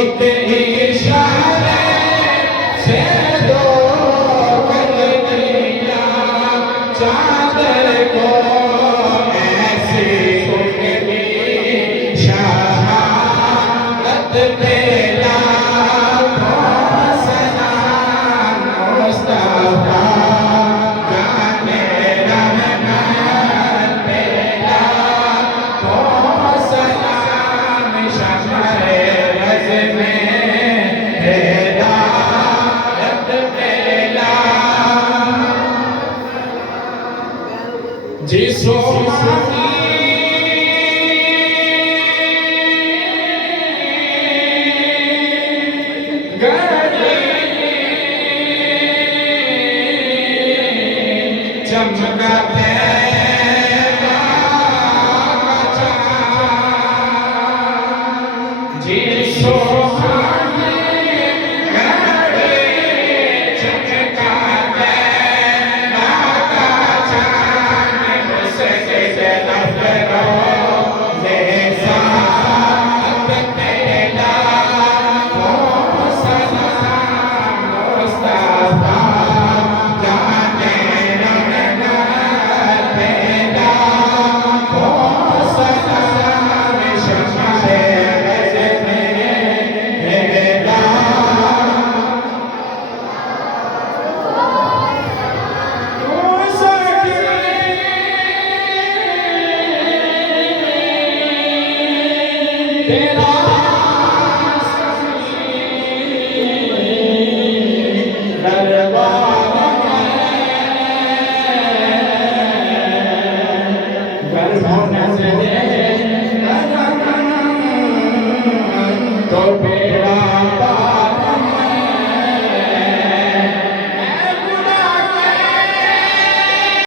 एक इशारे से दो कर दिया चादर को ऐसी उठनी शहादत पे लाखों सलाम मुस्तफा जाने रहमत पे लाखों सलाम शम्मे रज़ में हिदायत पे जिसो चमकते जिसो तेरा दरबार में गर्भ होने से